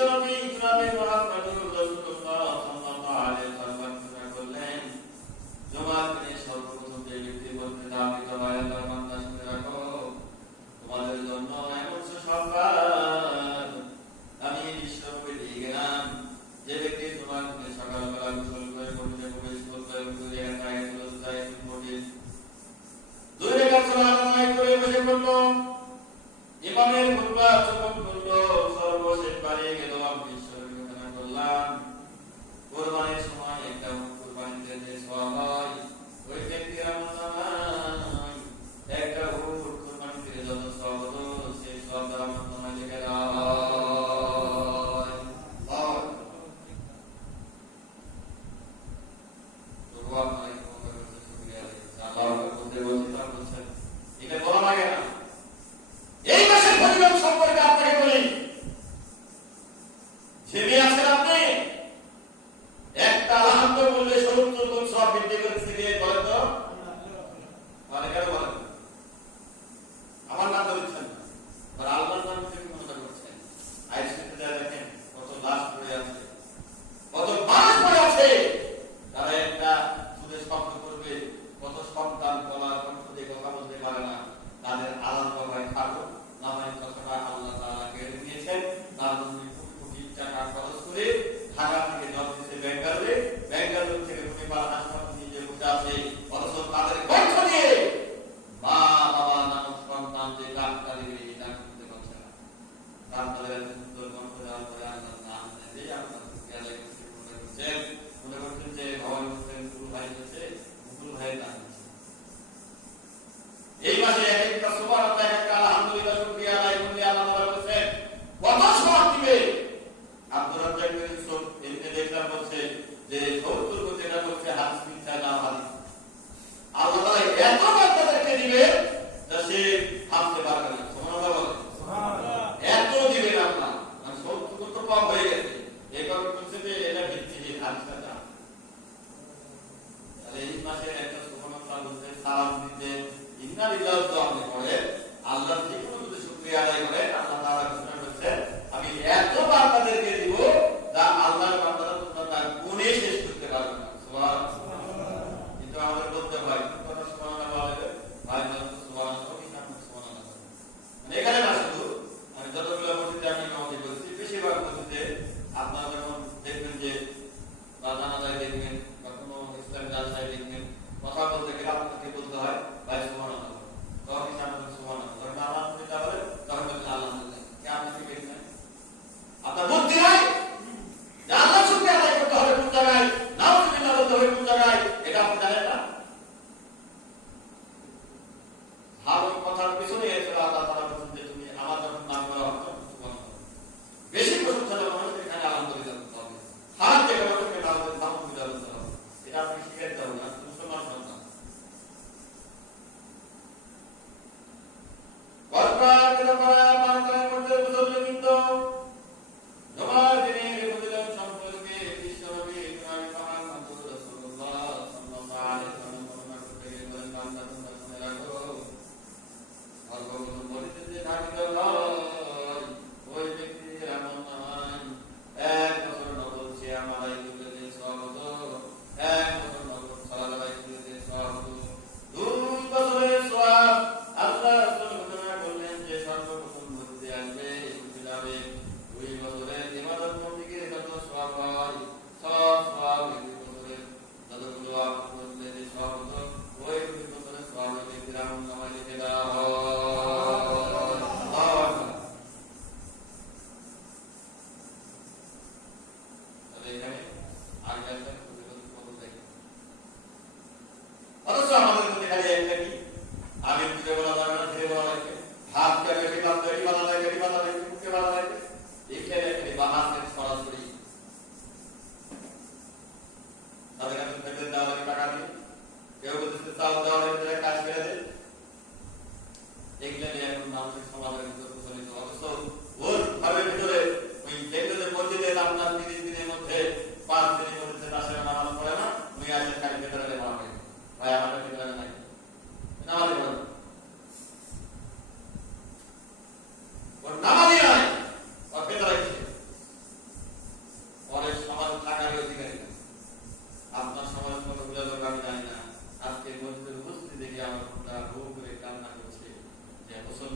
বিশ্বনবী জনাবে মুহাম্মদুর রাসূলুল্লাহ সাল্লাল্লাহু আলাইহি ওয়াসাল্লাম বললেন, জুমার দিনে সর্বপ্রথম যে ব্যক্তি বলতে দাবি তো আল্লাহর বান্দা শুনে রাখো, তোমাদের জন্য এমন সুসংবাদ আমি বিশ্বনবী দিয়ে গেলাম, যে ব্যক্তি জুমার দিনে সকালবেলা গোসল করে মসজিদে প্রবেশ করবে, দুই রাকাত তাহিয়াতুল মসজিদ দুই রাকাত সালাত আদায় করে বসে পড়লো, ইমামের খুতবা শ্রবণ করলো, সর্বশেষ বাড়ি গেল। আমি বিশ্বনবী ঘোষণা করলাম, কুরবানির সময় একটা কুরবানিতে যে সওয়াব হয়, ওই ব্যক্তির আমলনামায় একটা উট কুরবানিতে যত সওয়াব হলো, সেই সওয়াব আমলনামায় লেখা হয়। ভগবান মালিক শুকরিয়া আল্লাহর বলতে বলছিলাম, বলছেন এটা বলা লাগে না। এই মাসের ফজিলত সম্পর্কে আপনাকে বলি, জেনে আছেন আপনি একটা আলহামদুলিল্লাহ বললে 70 গুণ সওয়াব বৃদ্ধি করেছে, বলেন তো মানে কেন বলেন? আমার নাম তো দিচ্ছেন না, আর আল্লাহর নাম থেকে মনে করছেন। আইসিতে দেখেন কত লাশ পড়ে আছে, কত মানুষ পড়ে আছে, তারা একটা সুদের শব্দ করবে, কত সন্তান বলার কণ্ঠ দিয়ে কথা বলতে পারে না, তাদের আলাল বাবায় থাকো নামায় কথাটা আল্লাহ তাআলা কেড়ে নিয়েছেন। তার জন্য কোটি কোটি টাকা খরচ করে ঢাকা থেকে জব দিতে বেঙ্গালুরু, বেঙ্গালুরু থেকে পরিবার হাসপাতাল নিয়ে বসে আছে, অথচ তাদের কণ্ঠ দিয়ে মা বাবা নামক সন্তান যে ডাক্তার দিবে এটা করতে পারছে না। তাদের সুন্দর কণ্ঠ দেওয়ার পরে আল্লাহর নাম নেবে, আপনার খেয়ালে মনে করছেন যে ভগবান হোসেন মুকুল ভাই হচ্ছে, মুকুল ভাইয়ের নাম এই মাসে এক একটা সুবহানাল্লাহ, এক একটা আলহামদুলিল্লাহ, শুকরিয়া আদায় করলে আল্লাহ তাআলা বলেন কত সওয়াব দিবে। আব্দুর রাজ্জাক বিন ইউসুফ এমনি দেখলাম বলছে যে 70 গুণ, যেটা বলছে হাদিস মিথ্যা না হাদিস, আল্লাহ তাআলা এত বান্দাদেরকে দিবে যে সে ভাবতে পারবে না। সুবহানাল্লাহ বলেন, সুবহানাল্লাহ, এত দিবেন আল্লাহ, মানে 70 গুণ তো কম হয়ে গেছে। এই কথা বলছে যে এটা ভিত্তিহীন হাদিসটা না। তাহলে এই মাসে একটা সুবহানাল্লাহ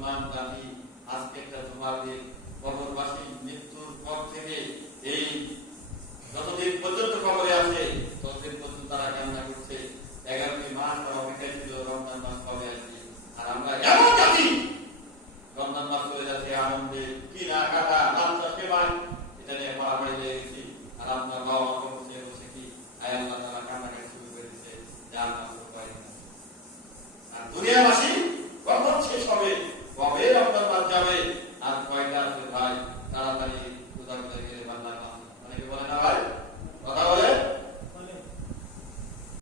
মুসলমান জাতি আজকে একটা জুমার দিন কবরবাসী মৃত্যুর পর থেকে এই যতদিন পর্যন্ত কবরে আছে ততদিন পর্যন্ত তারা কান্না করছে। 11টি মাস তারা অপেক্ষায় ছিল রমজান মাস কবে আসবে। আর আমরা এমন জাতি রমজান মাস চলে যাচ্ছে আনন্দে কিনা কাটা বাচ্চা সেবা এটা নিয়ে পাড়াপাড়ি লেগে গেছি। আর আপনার বাবা মা বসে বসে কি আয়াল্লাহ তারা কান্নাকাটি শুরু করে দিচ্ছে যে আর মাত্র কয়েক মাস। আর দুনিয়াবাসী